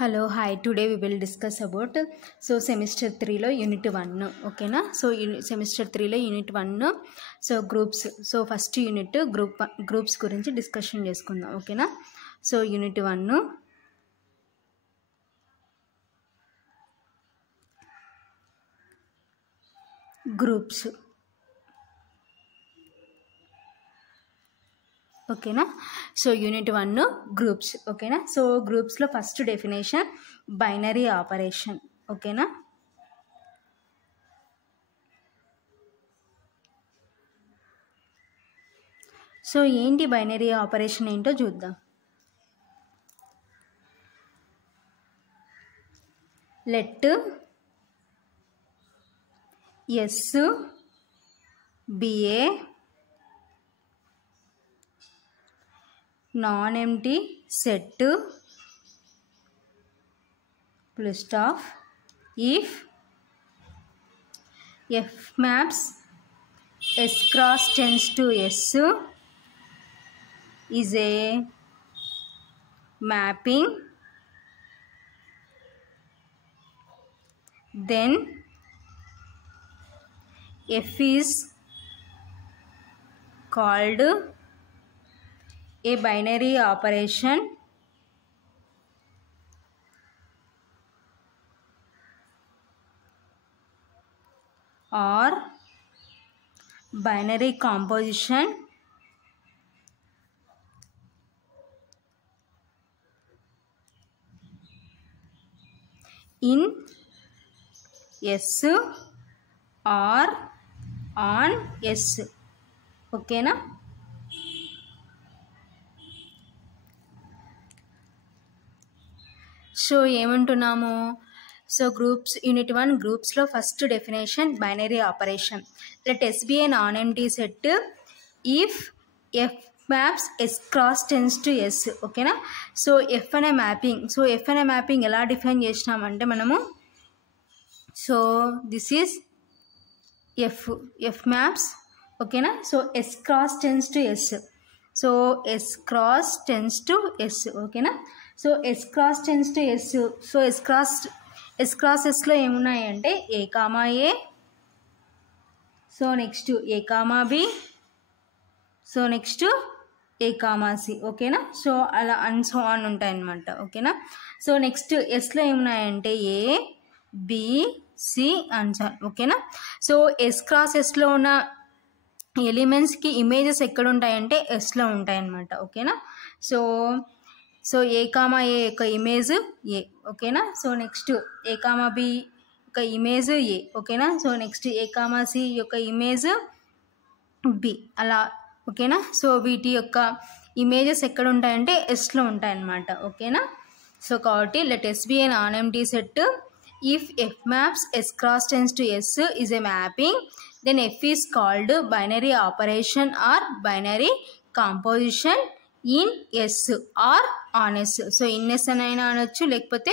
Hello, hi. Today we will discuss about semester 3 lo unit 1. Okay na? Semester 3 lo unit 1 groups. First unit groups gurinchi discussion cheskundam. Okay na? Unit 1 groups. Okay na? Unit 1 groups. Okay na? Groups lo first definition binary operation. Okay na? ఏంటి binary operation ఏంటో చూద్దాం. Let S be a non empty set full stop if F maps S cross tends to S is a mapping, then F is called a binary operation or binary composition in S or on S. Okay na? ఏమంటున్నాము? Groups unit 1 groups lo first definition binary operation. Let S be a non-empty set if F maps S cross tends to S. Okay na? F అనే mapping. F అనే mapping ఎలా define చేసినామంటే మనము this is F maps. Okay na? S cross tends to S. S cross tends to S. Okay na? S cross tends to S. S cross S లో ఏమున్నాయి అంటే A comma A, next A comma B, next A comma C. ఓకేనా? అలా ఆన్ ఉంటాయి అన్నమాట. ఓకేనా? Next ఎస్లో ఏమున్నాయంటే A B C అన్సాన్. ఓకేనా? ఎస్ క్రాస్ ఎస్లో ఉన్న ఎలిమెంట్స్కి ఇమేజెస్ ఎక్కడ ఉంటాయంటే ఎస్లో ఉంటాయి అన్నమాట. ఓకేనా? ఏ కామా ఏ యొక్క ఇమేజ్ ఏ. ఓకేనా? నెక్స్ట్ ఏ కామా బి యొక్క ఇమేజ్ ఏ. ఓకేనా? నెక్స్ట్ ఏ కామా సి యొక్క ఇమేజ్ బి. అలా. ఓకేనా? వీటి యొక్క ఇమేజెస్ ఎక్కడ ఉంటాయంటే ఎస్లో ఉంటాయన్నమాట. ఓకేనా? కాబట్టి let S be a non empty set if F maps S cross tens to S is a mapping, then F is called binary operation or binary composition in S or on S. In S అయినా అనొచ్చు, లేకపోతే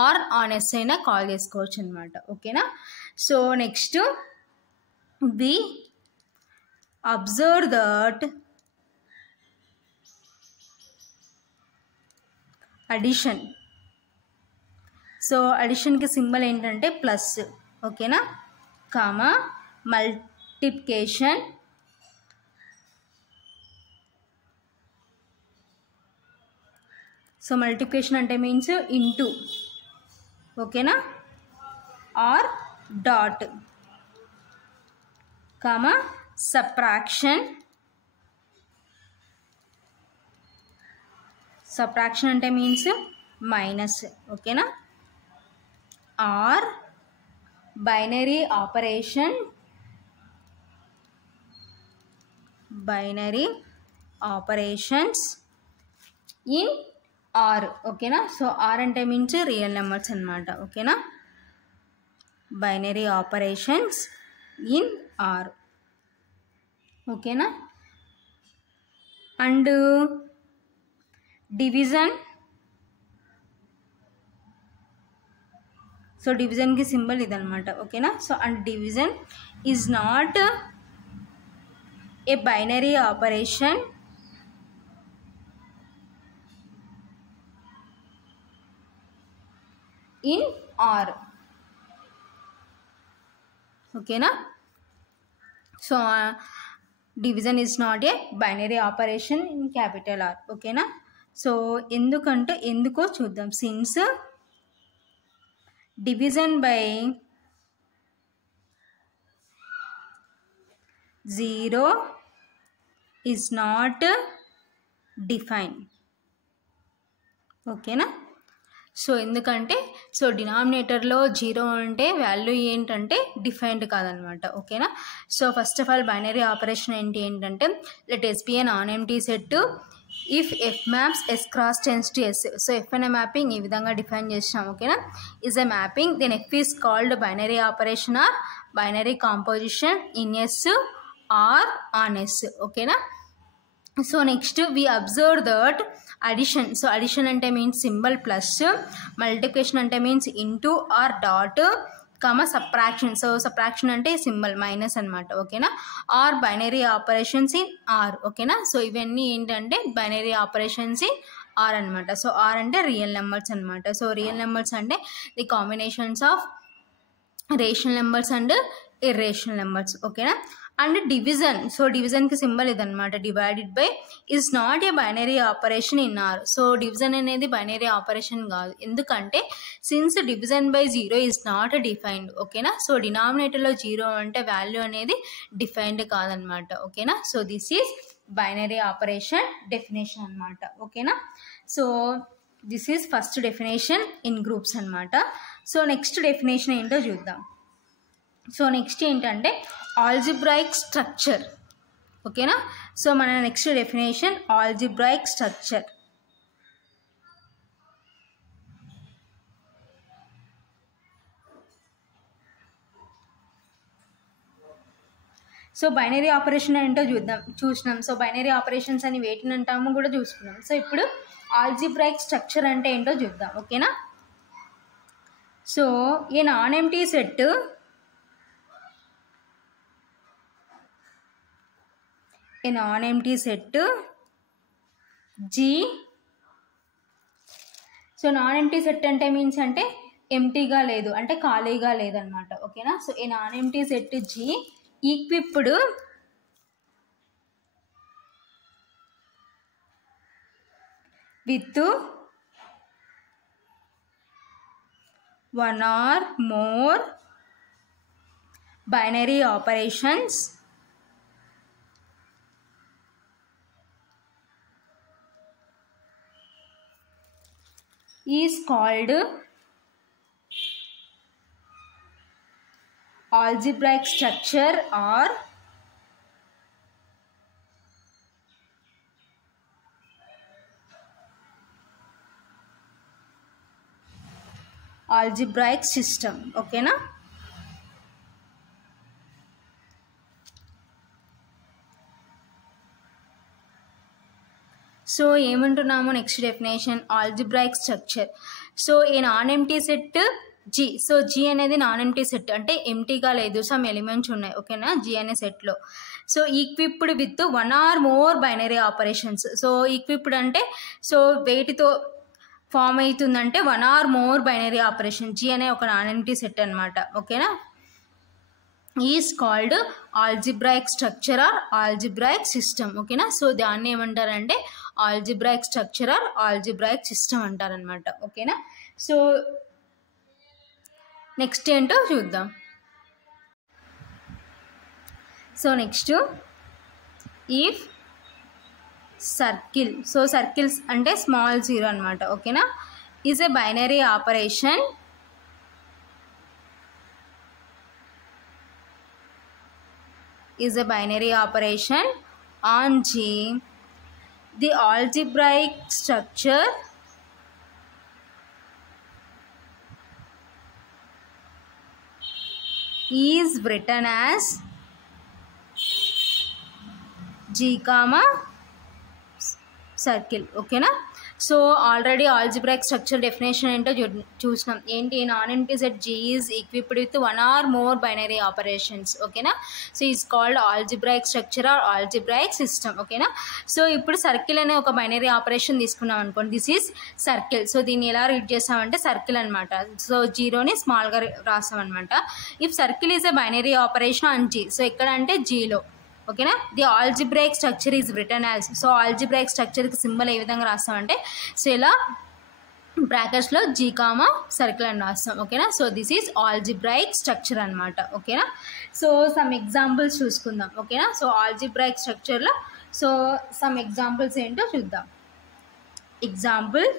or on S అయినా call చేసుకోవచ్చు అనమాట. ఓకేనా? Next we observe that addition. అడిషన్కి symbol ఏంటంటే plus. ఓకేనా? కామా మల్టిప్లికేషన్ మల్టిప్లికేషన్ అంటే మీన్స్ ఇంటూ. ఓకేనా? Or dot comma subtraction. Subtraction అంటే మీన్స్ మైనస్. ఓకేనా? Or binary operation, binary operations in R. ఓకేనా? ఆర్ అంటే మీన్స్ రియల్ నెంబర్స్ అన్నమాట. ఓకేనా? Binary operations in R. ఓకేనా? And division. డివిజన్కి సింబల్ ఇదనమాట. ఓకేనా? And division is not a binary operation in R. ఓకేనా. So division is not a binary operation in capital R. ఓకేనా. సో ఎందుకో చూద్దాం. Since division by 0 is not defined. ఓకేనా. So ఎందుకంటే సో డినామినేటర్లో 0 అంటే వాల్యూ ఏంటంటే డిఫైన్డ్ కాదనమాట. ఓకేనా. So first of all binary operation ఏంటంటే let S be a non empty set if F maps S cross tens to S. So F అనే mapping ఈ విధంగా డిఫైన్ చేసినాం. ఓకేనా. Is a mapping then F is called binary operation or binary composition in S or on S. ఓకేనా. So next we observe that addition. So addition అంటే means symbol plus, multiplication అంటే means into are dot, subtraction. So subtraction అంటే symbol minus అనమాట. ఓకేనా. Or binary operations in R. ఓకేనా. So ఇవన్నీ ఏంటంటే binary operations in R అనమాట. So R అంటే రియల్ నెంబర్స్ అనమాట. సో రియల్ నెంబర్స్ అంటే the combinations of rational numbers and irrational numbers. ఓకేనా. And division. సో డివిజన్కి సింబల్ ఇదనమాట, divided by is not a binary operation in R. So division అనేది binary operation కాదు. ఎందుకంటే since division by 0 is not defined. ఓకేనా. So డినామినేటర్లో 0 అంటే value అనేది డిఫైన్డ్ కాదనమాట. ఓకేనా. So this is binary operation definition అనమాట. ఓకేనా. So this is first definition in groups అనమాట. సో నెక్స్ట్ డెఫినేషన్ ఏంటో చూద్దాం. సో నెక్స్ట్ ఏంటంటే ఆల్జిబ్రాయిక్ స్ట్రక్చర్. ఓకేనా. సో మన next definition algebraic structure. So binary operation ఏంటో చూసినాం. సో బైనరీ ఆపరేషన్స్ అని వేటిని అంటాము కూడా చూసుకున్నాం. సో ఇప్పుడు ఆల్జిబ్రాయిక్ స్ట్రక్చర్ అంటే ఏంటో చూద్దాం. ఓకేనా. So a non empty set a non-empty set G. So non empty set అంటే మీన్స్ అంటే ఎంప్టీగా లేదు అంటే ఖాళీగా లేదనమాట. ఓకేనా. So a non empty set G equipped with 1 or more binary operations is called algebraic structure or algebraic system. ఓకేనా. So ఏమంటున్నాము next definition algebraic structure. So a non empty set G. So G అనేది non empty set అంటే ఎంప్టీగా లేదు, some elements ఉన్నాయి. ఓకేనా. G అనే సెట్లో so equipped with 1 or more binary operations. So equipped అంటే సో వేటితో ఫామ్ అవుతుందంటే 1 or more binary operation. G అనే ఒక నాన్ ఎంప్టీ సెట్ అనమాట. ఓకేనా. Is called algebraic structure or algebraic system. ఓకేనా. సో దాన్ని ఏమంటారంటే algebraic structure or algebraic system అంటారనమాట. ఓకేనా. సో నెక్స్ట్ ఏంటో చూద్దాం. So next if circle. So circles అంటే స్మాల్ 0 అనమాట. ఓకేనా. Is a binary operation is a binary operation on G. The algebraic structure is written as G, circle. ఓకేనా. So already algebraic structure definition ఏంటో చూసినాం. ఏంటి, non empty set G is equipped with 1 or more binary operations. ఓకేనా. So is called algebraic structure or algebraic system. ఓకేనా. So ఇప్పుడు circle అనే ఒక binary operation తీసుకున్నాం అనుకోండి. This is circle. సో దీన్ని ఎలా రీడ్ చేస్తామంటే సర్కిల్ అనమాట. సో జీరోని స్మాల్గా రాస్తాం అనమాట. If circle is a binary operation on G. So ఎక్కడ అంటే జీలో. ఓకేనా. The algebraic structure is written as. సో ఆల్జిబ్రాయిక్ స్ట్రక్చర్కి సింబల్ ఏ విధంగా రాస్తామంటే సో ఇలా బ్రాకెట్స్లో G కామా సర్కిల్ అని రాస్తాం. ఓకేనా. So this is algebraic structure అనమాట. ఓకేనా. సో సమ్ ఎగ్జాంపుల్స్ చూసుకుందాం. ఓకేనా. సో ఆల్జిబ్రాయిక్ స్ట్రక్చర్లో సో సమ్ ఎగ్జాంపుల్స్ ఏంటో చూద్దాం. Example,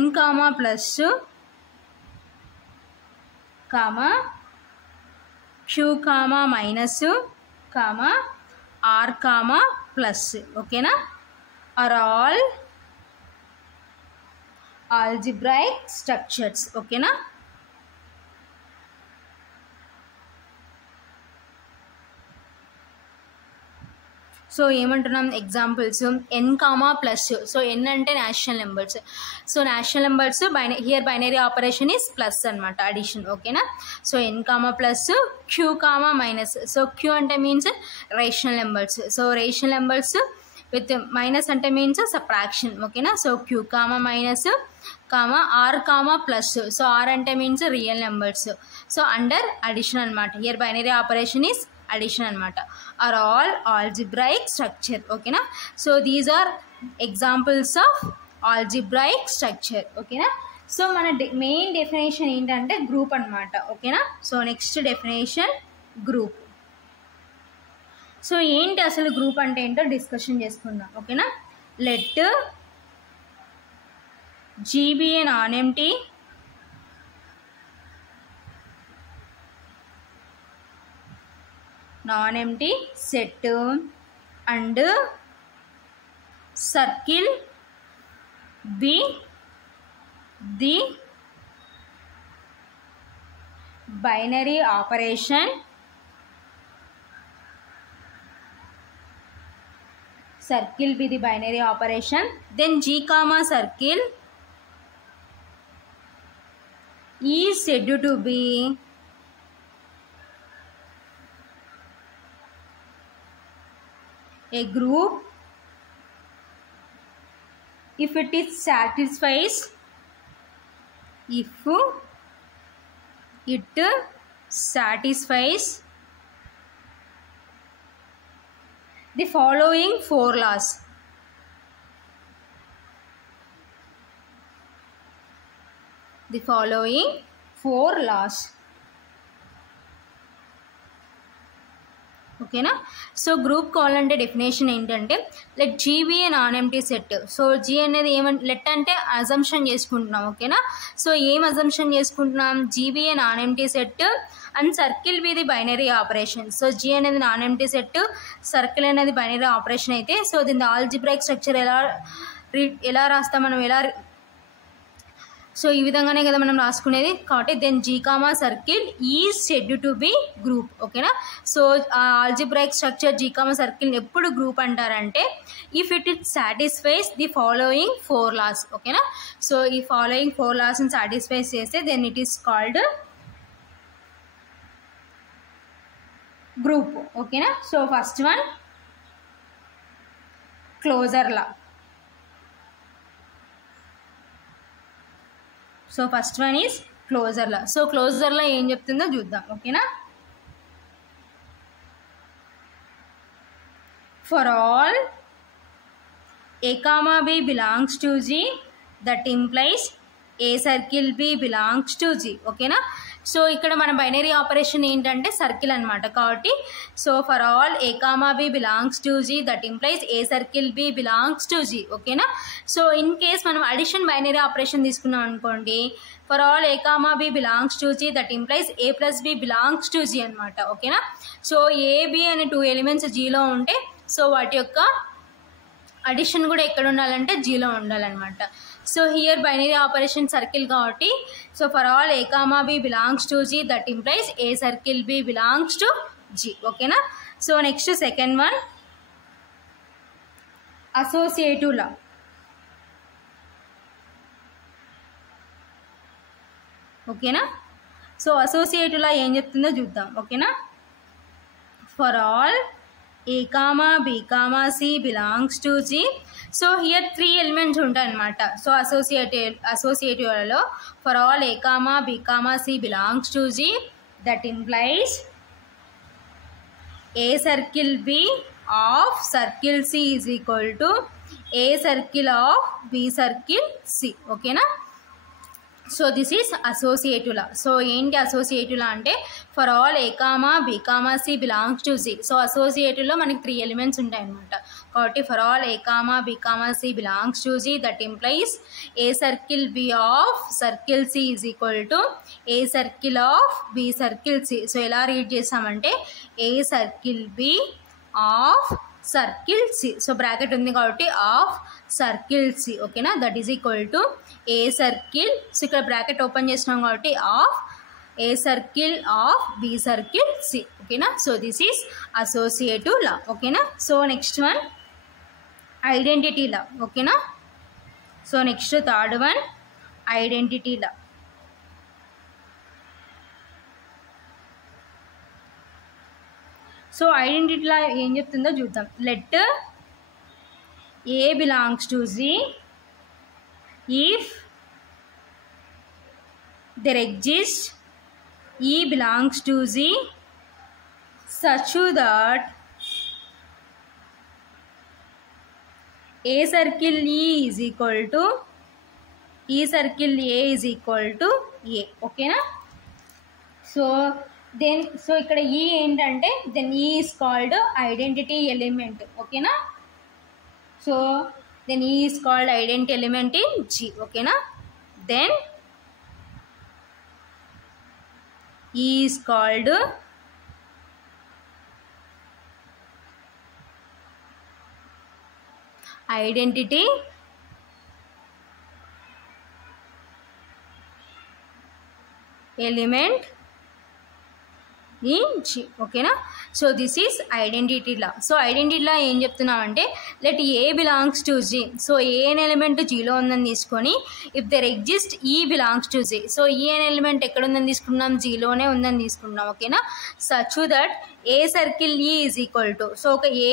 n comma plus comma q comma minus comma r comma plus. ఓకేనా. Are all algebraic structures. ఓకేనా. సో ఏమంటున్నాం examples, n comma plus. So n అంటే natural numbers. So natural numbers here binary operation is plus అనమాట, addition. ఓకేనా. So n comma plus, q comma minus. So q అంటే means rational numbers. So rational numbers with minus అంటే means subtraction. ఓకేనా. So q comma minus comma r comma plus. So r అంటే means real numbers. So under addition అనమాట. Here binary operation is addition అనమాట. Are all algebraic structure. ఓకేనా. So these are examples of algebraic structure. ఓకేనా. So మన main definition ఏంటంటే group అనమాట. ఓకేనా. So next definition group. So ఏంటి అసలు గ్రూప్ అంటే ఏంటో డిస్కషన్ చేసుకుందాం. ఓకేనా. Let G be a non-empty set and circle be the binary operation. Circle be the binary operation. Then G comma circle is said to be a group if it is satisfies the following 4 laws. The following 4 laws. ఓకేనా. So group కావాలంటే definition ఏంటంటే let G be a non-empty set. So G అనేది let అంటే assumption చేసుకుంటున్నాం. ఓకేనా. So ఏం assumption చేసుకుంటున్నాం, G be a non-empty set and circle be the binary operation. So G అనేది నాన్ ఎంప్టీ సెట్, సర్కిల్ అనేది బైనరీ ఆపరేషన్ అయితే so దీని ఆల్జిబ్రాయిక్ స్ట్రక్చర్ ఎలా రాస్తాం మనం, సో ఈ విధంగానే కదా మనం రాసుకునేది. కాబట్టి then G comma circle is said to be group. ఓకేనా. So algebraic structure G comma circle ఎప్పుడు గ్రూప్ అంటారంటే if it satisfies the following 4 laws. ఓకేనా. సో ఈ ఫాలోయింగ్ 4 lawsని సాటిస్ఫైస్ చేస్తే then it is called group. ఓకేనా. So first one closure law. So first one is closure law. So closure law ఏం చెప్తుందో చూద్దాం. ఓకేనా. For all A comma B belongs to G, that implies A circle B belongs to G. ఓకేనా. So ఇక్కడ మన binary operation ఏంటంటే circle అనమాట. కాబట్టి so for all A comma B belongs to G, that implies A circle B belongs to G. ఓకేనా. So in case మనం addition binary operation తీసుకున్నాం అనుకోండి, for all A comma B belongs to G, that implies A plus B belongs to G అనమాట. ఓకేనా. So A B అనే 2 elements Gలో ఉంటే so వాటి యొక్క అడిషన్ కూడా ఎక్కడ ఉండాలంటే Gలో ఉండాలన్నమాట. So here binary operation circle కాబట్టి so for all A comma B belongs to G, that implies A circle B belongs to G. ఓకేనా. So next second one associative law. ఓకేనా. సో అసోసియేటివ్ లా ఏం చెప్తుందో చూద్దాం. ఓకేనా. For all A comma B comma C belongs to G. So here 3 elements ఉంటాయి అన్నమాట. So అసోసియేటివ్లో for all A comma B comma C belongs to G, that implies A circle B of circle C is equal to A circle of B circle C. ఓకేనా. So this is associative law. So ఏంటి associative law అంటే for all A comma B comma C belongs to Z. So అసోసియేటివ్లో మనకి 3 elements ఉంటాయి అన్నమాట. కాబట్టి for all A comma B comma C belongs to Z, that implies A circle B of circle C is equal to A circle of B circle C. So ఎలా read చేస్తామంటే A circle B of circle C. So bracket ఉంది కాబట్టి of circle C. ఓకేనా. That is equal to A circle. So ఇక్కడ bracket open చేసినాం కాబట్టి of A circle of B circle C. ఓకేనా. So this is associative law. ఓకేనా. So next one identity law. ఓకేనా. So next third one identity law. So identity law ఏం చెప్తుందో చూద్దాం. Let A belongs to G if there exist E belongs to G such that A circle E is equal to E circle A is equal to A. ఓకేనా. So then so ఇక్కడ E ఏంటంటే then E is called identity element. ఓకేనా. So then E is called identity element in G. ఓకేనా. Then E is called identity element in G. ఓకేనా. So this is identity law. So identity law ఏం చెప్తున్నామంటే let A belongs to G. So ఏ అనే element జీలో ఉందని తీసుకొని if there exist E belongs to G. So ఈ అనే element ఎక్కడ ఉందని తీసుకున్నాం, జీలోనే ఉందని తీసుకున్నాం. ఓకేనా. Such that A circle E is equal to. So ఒక ఏ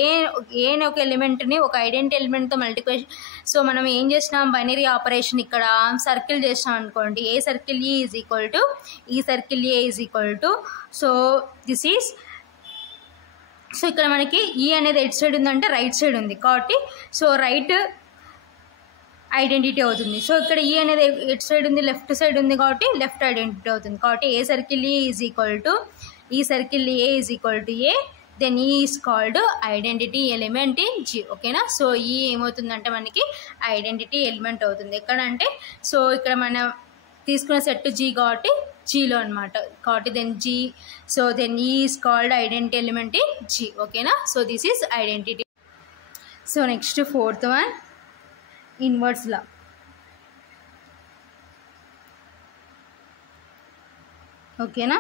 అనే ఒక ఎలిమెంట్ని ఒక ఐడెంటిటీ ఎలిమెంట్తో మల్టిప్లికేషన్. సో మనం ఏం చేసినాం, బైనరీ ఆపరేషన్ ఇక్కడ సర్కిల్ చేసినాం అనుకోండి. A circle E is equal to E circle A is equal to. So this is. So ఇక్కడ మనకి ఈ అనేది ఎట్ సైడ్ ఉందంటే రైట్ సైడ్ ఉంది కాబట్టి సో రైట్ ఐడెంటిటీ అవుతుంది. సో ఇక్కడ ఈ అనేది ఎట్ సైడ్ ఉంది, లెఫ్ట్ సైడ్ ఉంది కాబట్టి లెఫ్ట్ ఐడెంటిటీ అవుతుంది. కాబట్టి A circle E is equal to E circle A is equal to A, then E is called identity element in G. ఓకేనా. సో ఈ ఏమవుతుందంటే మనకి ఐడెంటిటీ ఎలిమెంట్ అవుతుంది. ఎక్కడంటే సో ఇక్కడ మనం తీసుకున్న సెట్ జీ కాబట్టి జీలో అనమాట. కాబట్టి then G. So then E is called identity element in G. ఓకేనా. So this is identity. So next fourth one inverse law. ఓకేనా.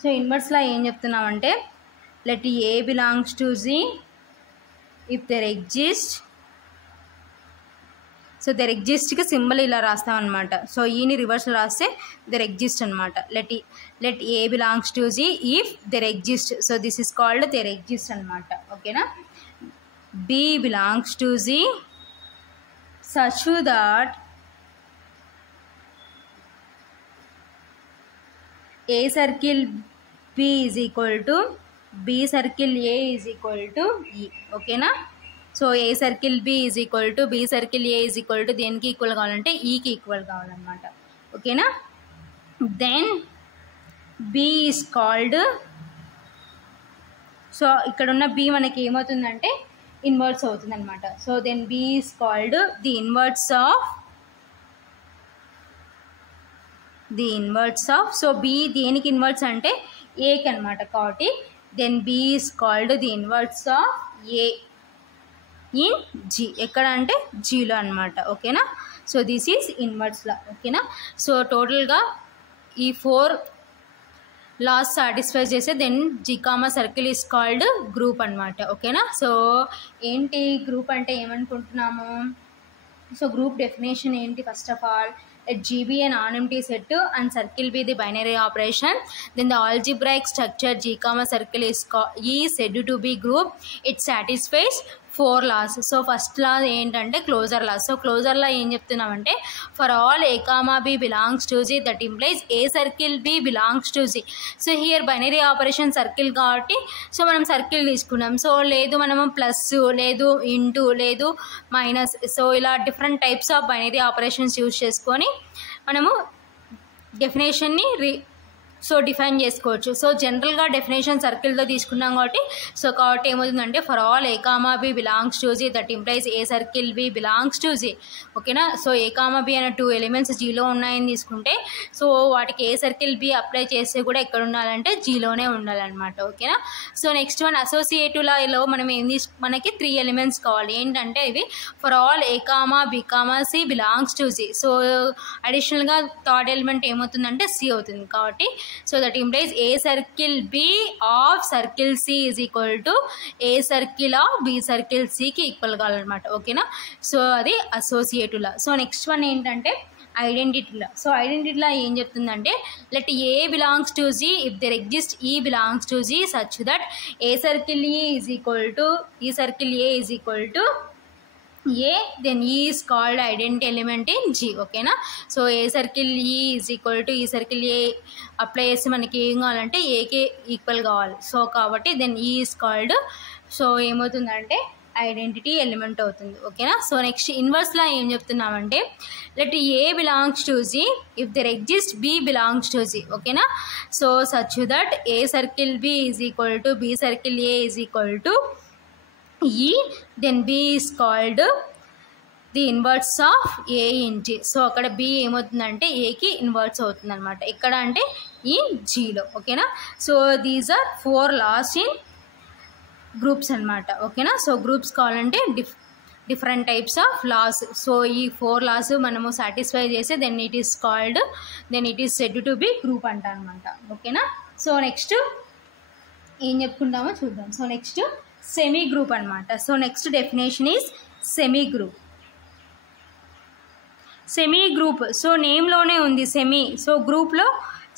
సో ఇన్వర్స్ లా ఏం చెప్తున్నామంటే let A belongs to G if there exist. So there ఎగ్జిస్ట్కి symbol ఇలా రాస్తాం అనమాట. So ఈని రివర్స్లో రాస్తే దెర్ ఎగ్జిస్ట్ అనమాట. Let A belongs to G if there exist. So this is called there exist అనమాట. ఓకేనా. B belongs to G such that A circle B is equal to B circle A is equal to e. ఓకేనా. So A circle B is equal to B circle A is equal to దేనికి ఈక్వల్ కావాలంటే ఈకి ఈక్వల్ కావాలన్నమాట. ఓకేనా. Then b is called. So ఇక్కడ ఉన్న బి మనకి ఏమవుతుందంటే ఇన్వర్స్ అవుతుంది అనమాట. So then b is called the inverse of so b దేనికి ఇన్వర్స్ అంటే ఏకి అనమాట. కాబట్టి then b is called the inverse of a in G. ఎక్కడ అంటే జీలో అనమాట. ఓకేనా. So this is inverse law. ఓకేనా. సో టోటల్గా ఈ 4 లాస్ సాటిస్ఫై చేస్తే then G comma circle is called group అనమాట. ఓకేనా. సో ఏంటి గ్రూప్ అంటే ఏమనుకుంటున్నాము? సో గ్రూప్ డెఫినేషన్ ఏంటి? First of all, let G be an non-empty set and circle be the binary operation, then the algebraic structure G comma circle is said to be group. It satisfies 4 laws. So first law ఏంటంటే closure law. So closure law ఏం చెప్తున్నామంటే for all A comma B belongs to G that implies A circle B belongs to G. So here binary operation circle కాబట్టి so మనం circle తీసుకున్నాం. So లేదు మనము plus, లేదు into, లేదు minus, so ఇలా different types of binary operations use చేసుకొని మనము డెఫినేషన్ని డిఫైన్ చేసుకోవచ్చు. సో జనరల్గా డెఫినేషన్ సర్కిల్తో తీసుకున్నాం కాబట్టి ఏమవుతుందంటే for all A comma B belongs to G that implies A circle B belongs to G. ఓకేనా. సో ఏ కామా బి అనే 2 ఎలిమెంట్స్ జీలో ఉన్నాయని తీసుకుంటే సో వాటికి ఏ సర్కిల్ బి అప్లై చేస్తే కూడా ఎక్కడ ఉండాలంటే జీలోనే ఉండాలన్నమాట. ఓకేనా. సో నెక్స్ట్ వన్ అసోసియేటివ్ లాలో మనం మనకి 3 ఎలిమెంట్స్ కావాలి. ఏంటంటే ఇవి for all A comma B comma c belongs to G. So అడిషనల్గా థర్డ్ ఎలిమెంట్ ఏమవుతుందంటే సి అవుతుంది. కాబట్టి so that implies a circle B of circle C is equal to a circle of B circle C కి equal కావాలన్నమాట. ఓకేనా. So అది associative law. So next one ఏంటంటే identity law. So identity law ఏం చెప్తుందంటే let A belongs to G if there exist E belongs to G such that A circle E is equal to E circle A is equal to A, then E is called identity element in G. ఓకేనా. So A circle E is equal to E circle A apply చేసి మనకి ఏం కావాలంటే ఏకే equal కావాలి. So కాబట్టి then E is called so ఏమవుతుందంటే identity element అవుతుంది. ఓకేనా. సో నెక్స్ట్ ఇన్వర్స్లా ఏం చెప్తున్నామంటే let A belongs to G if there exist B belongs to G. ఓకేనా. So such that A circle B is equal to B circle A is equal to E, then B is called the inverse of A in G. So అక్కడ B ఏమవుతుందంటే ఏకి inverse అవుతుంది అనమాట. ఎక్కడ అంటే ఈ జీలో. ఓకేనా. So these are 4 laws in groups అనమాట. ఓకేనా. సో గ్రూప్స్ కావాలంటే different types of laws. So ఈ 4 లాస్ మనము సాటిస్ఫై చేస్తే then it is said to be group అంట అనమాట. ఓకేనా. సో నెక్స్ట్ ఏం చెప్పుకుంటామో చూద్దాం. సో నెక్స్ట్ సెమీ గ్రూప్ అనమాట. So next definition is semi group. Semi group so నేమ్లోనే ఉంది సెమీ. సో గ్రూప్లో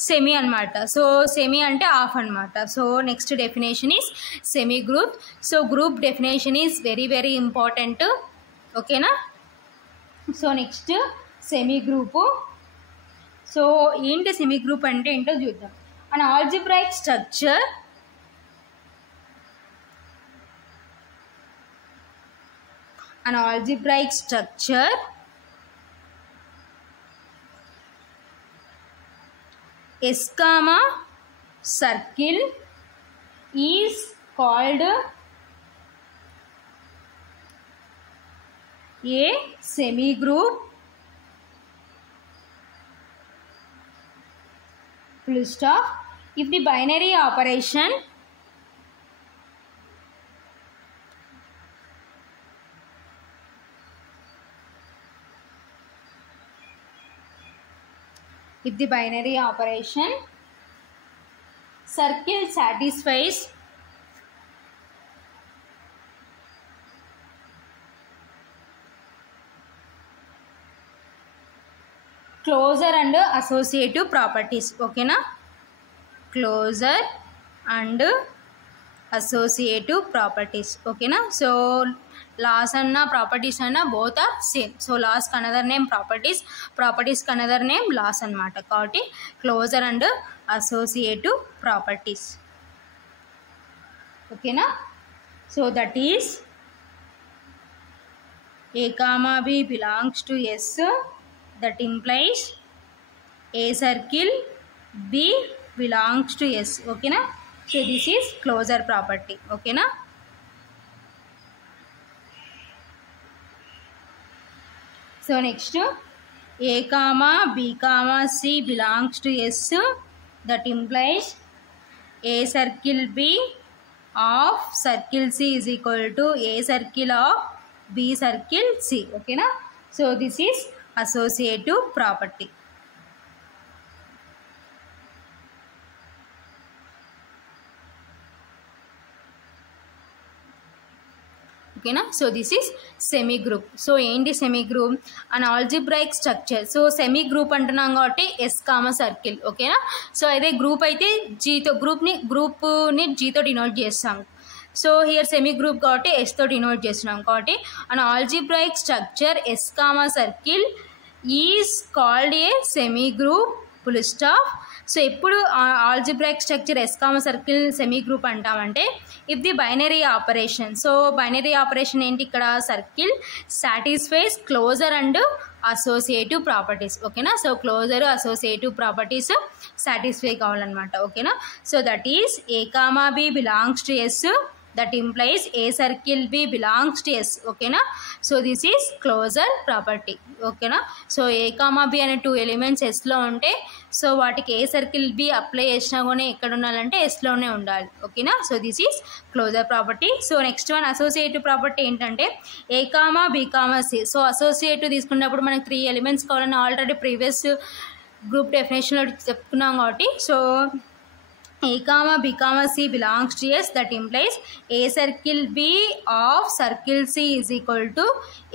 సెమీ అనమాట. సో సెమీ అంటే హాఫ్ అనమాట. So next definition is semi group. So group definition is very very important. ఓకేనా. So next semi group. So ఏంటి semi group అంటే ఏంటో చూద్దాం. An algebraic structure an algebraic structure S comma circle is called a semi group full stop if the binary operation if the binary operation circle satisfies closure and associative properties. Okay na. Closure and associative properties. Okay na. So laws and properties and both are same. So laws ka another name properties, properties ka another name laws anamata. Kabatti closure and associative properties. Okay na. So that is A comma B belongs to S. That implies A circle B belongs to S. Okay na. So this is closure property. Okay na. So next A comma B comma C belongs to S. That implies A circle B of circle C is equal to A circle of B circle C. Okay na. So this is associative property. ఓకేనా. So this is semi group. So ఏంటి semi group? An algebraic structure. So semi group అంటున్నాం కాబట్టి S comma circle, ఓకేనా. So అదే group అయితే జీతో గ్రూప్ని జీతో డినోట్ చేస్తాం. సో హియర్ సెమీ గ్రూప్ కాబట్టి ఎస్తో డినోట్ చేస్తున్నాం కాబట్టి an algebraic structure S comma circle is called a semi group, full stop. So ఎప్పుడు algebraic structure S comma circle semi group అంటామంటే if the binary operation. So binary operation ఏంటి ఇక్కడ? Circle satisfies closure and associative properties, ఓకేనా. So closure associative properties satisfy కావాలన్నమాట, ఓకేనా. So that is A comma B belongs to S, that implies a circle B belongs to S, ఓకేనా. So this is closure property, ఓకేనా. So ఏ comma B అనే 2 elements ఎస్లో ఉంటే so వాటికి ఏ circle B apply చేసినా కూడా ఎక్కడ ఉండాలంటే ఎస్లోనే ఉండాలి, ఓకేనా. So this is closure property. So next one associative property ఏంటంటే A comma B comma C. So associative తీసుకున్నప్పుడు మనకి 3 ఎలిమెంట్స్ కావాలని ఆల్రెడీ ప్రీవియస్ గ్రూప్ డెఫినేషన్లో చెప్పుకున్నాం కాబట్టి so A comma B comma C belongs to S, that implies A circle B of circle C is equal to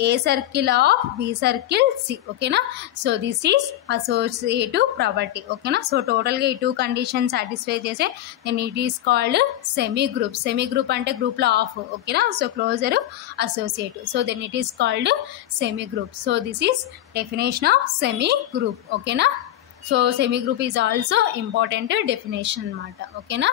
A circle of B circle C, okay na. So this is associative property, okay na. So total ga 2 conditions satisfy chese then it is called semi group. Semi group ante group la of, okay na. So closer associative, so then it is called semi group. So this is definition of semi group, okay na. So semi group is also important definition anamata, okay na.